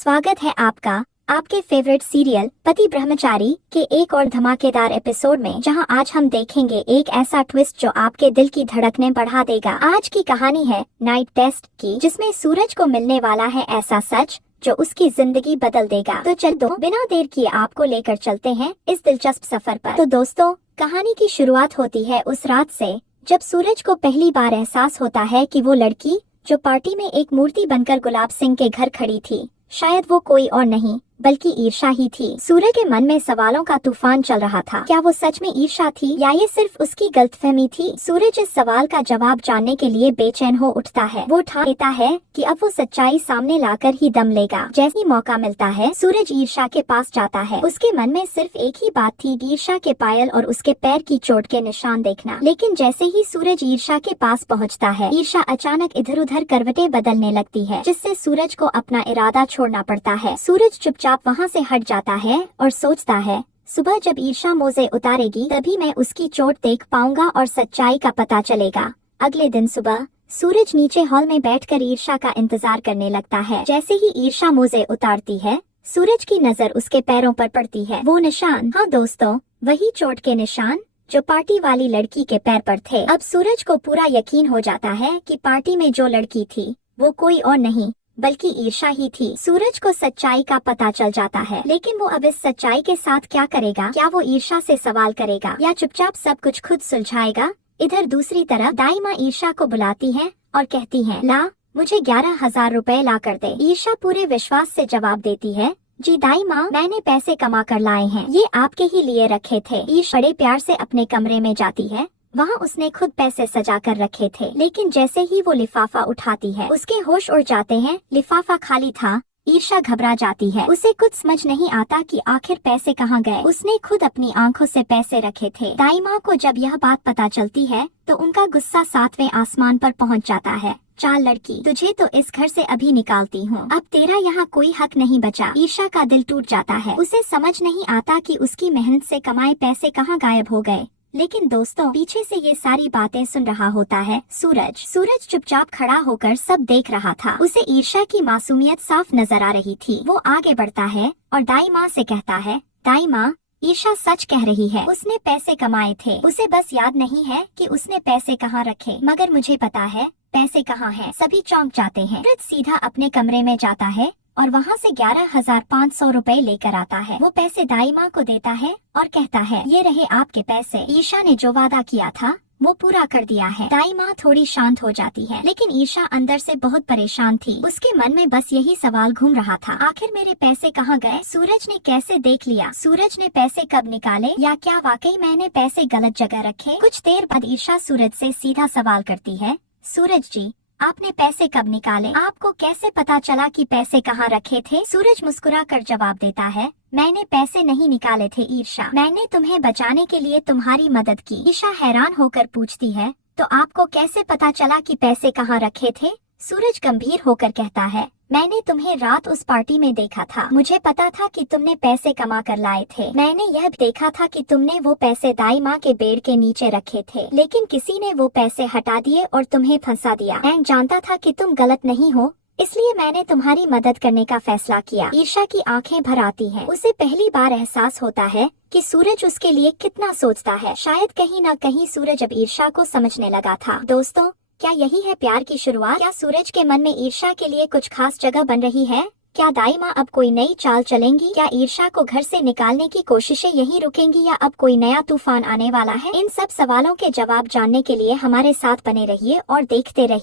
स्वागत है आपका आपके फेवरेट सीरियल पति ब्रह्मचारी के एक और धमाकेदार एपिसोड में, जहां आज हम देखेंगे एक ऐसा ट्विस्ट जो आपके दिल की धड़कनें बढ़ा देगा। आज की कहानी है नाइट टेस्ट की, जिसमें सूरज को मिलने वाला है ऐसा सच जो उसकी जिंदगी बदल देगा। तो चलो बिना देर किए आपको लेकर चलते हैं इस दिलचस्प सफर पर। तो दोस्तों, कहानी की शुरुआत होती है उस रात से जब सूरज को पहली बार एहसास होता है कि वो लड़की जो पार्टी में एक मूर्ति बनकर गुलाब सिंह के घर खड़ी थी, शायद वो कोई और नहीं बल्कि ईर्षा ही थी। सूर्य के मन में सवालों का तूफान चल रहा था। क्या वो सच में ईर्षा थी या ये सिर्फ उसकी गलतफहमी थी? सूरज इस सवाल का जवाब जानने के लिए बेचैन हो उठता है। वो ठान लेता है कि अब वो सच्चाई सामने लाकर ही दम लेगा। जैसे ही मौका मिलता है, सूरज ईर्षा के पास जाता है। उसके मन में सिर्फ एक ही बात थी, ईर्षा के पायल और उसके पैर की चोट के निशान देखना। लेकिन जैसे ही सूरज ईर्षा के पास पहुँचता है, ईर्षा अचानक इधर उधर करवटें बदलने लगती है, जिससे सूरज को अपना इरादा छोड़ना पड़ता है। सूरज चुपचाप वहाँ से हट जाता है और सोचता है, सुबह जब ईर्षा मोजे उतारेगी तभी मैं उसकी चोट देख पाऊंगा और सच्चाई का पता चलेगा। अगले दिन सुबह सूरज नीचे हॉल में बैठकर ईर्षा का इंतजार करने लगता है। जैसे ही ईर्षा मोजे उतारती है, सूरज की नजर उसके पैरों पर पड़ती है। वो निशान, हाँ दोस्तों, वही चोट के निशान जो पार्टी वाली लड़की के पैर पर थे। अब सूरज को पूरा यकीन हो जाता है कि पार्टी में जो लड़की थी वो कोई और नहीं बल्कि ईर्षा ही थी। सूरज को सच्चाई का पता चल जाता है, लेकिन वो अब इस सच्चाई के साथ क्या करेगा? क्या वो ईर्षा से सवाल करेगा या चुपचाप सब कुछ खुद सुलझाएगा? इधर दूसरी तरफ दाई माँ ईर्षा को बुलाती है और कहती है, ला मुझे 11,000 रुपए ला कर दे। ईर्षा पूरे विश्वास से जवाब देती है, जी दाई माँ, मैंने पैसे कमा कर लाए हैं, ये आपके ही लिए रखे थे। ईर्षा बड़े प्यार से अपने कमरे में जाती है। वहाँ उसने खुद पैसे सजा कर रखे थे, लेकिन जैसे ही वो लिफाफा उठाती है, उसके होश उड़ जाते हैं। लिफाफा खाली था। ईर्षा घबरा जाती है। उसे कुछ समझ नहीं आता कि आखिर पैसे कहाँ गए। उसने खुद अपनी आंखों से पैसे रखे थे। दाई माँ को जब यह बात पता चलती है तो उनका गुस्सा 7वें आसमान पर पहुँच जाता है। चाल लड़की, तुझे तो इस घर से अभी निकालती हूँ। अब तेरा यहाँ कोई हक नहीं बचा। ईर्षा का दिल टूट जाता है। उसे समझ नहीं आता कि उसकी मेहनत से कमाए पैसे कहाँ गायब हो गए। लेकिन दोस्तों, पीछे से ये सारी बातें सुन रहा होता है सूरज। सूरज चुपचाप खड़ा होकर सब देख रहा था। उसे ईर्षा की मासूमियत साफ नजर आ रही थी। वो आगे बढ़ता है और दाई माँ से कहता है, दाई माँ, ईर्षा सच कह रही है। उसने पैसे कमाए थे, उसे बस याद नहीं है कि उसने पैसे कहाँ रखे। मगर मुझे पता है पैसे कहाँ हैं। सभी चौंक जाते हैं। सूरज सीधा अपने कमरे में जाता है और वहाँ से 11,500 रुपए लेकर आता है। वो पैसे दाई माँ को देता है और कहता है, ये रहे आपके पैसे। ईर्षा ने जो वादा किया था वो पूरा कर दिया है। दाई माँ थोड़ी शांत हो जाती है, लेकिन ईर्षा अंदर से बहुत परेशान थी। उसके मन में बस यही सवाल घूम रहा था, आखिर मेरे पैसे कहाँ गए? सूरज ने कैसे देख लिया? सूरज ने पैसे कब निकाले? या क्या वाकई मैंने पैसे गलत जगह रखे? कुछ देर बाद ईर्षा सूरज से सीधा सवाल करती है, सूरज जी, आपने पैसे कब निकाले? आपको कैसे पता चला कि पैसे कहाँ रखे थे? सूरज मुस्कुरा कर जवाब देता है, मैंने पैसे नहीं निकाले थे ईर्षा, मैंने तुम्हें बचाने के लिए तुम्हारी मदद की। ईर्षा हैरान होकर पूछती है, तो आपको कैसे पता चला कि पैसे कहाँ रखे थे? सूरज गंभीर होकर कहता है, मैंने तुम्हें रात उस पार्टी में देखा था। मुझे पता था कि तुमने पैसे कमा कर लाए थे। मैंने यह भी देखा था कि तुमने वो पैसे दाई माँ के बेड के नीचे रखे थे, लेकिन किसी ने वो पैसे हटा दिए और तुम्हें फंसा दिया। मैं जानता था कि तुम गलत नहीं हो, इसलिए मैंने तुम्हारी मदद करने का फैसला किया। ईर्षा की आंखें भर आती हैं। उसे पहली बार एहसास होता है कि सूरज उसके लिए कितना सोचता है। शायद कहीं न कहीं सूरज अब ईर्षा को समझने लगा था। दोस्तों, क्या यही है प्यार की शुरुआत? क्या सूरज के मन में ईर्षा के लिए कुछ खास जगह बन रही है? क्या दाई माँ अब कोई नई चाल चलेंगी? क्या ईर्षा को घर से निकालने की कोशिशें यहीं रुकेंगी या अब कोई नया तूफान आने वाला है? इन सब सवालों के जवाब जानने के लिए हमारे साथ बने रहिए और देखते रहिए।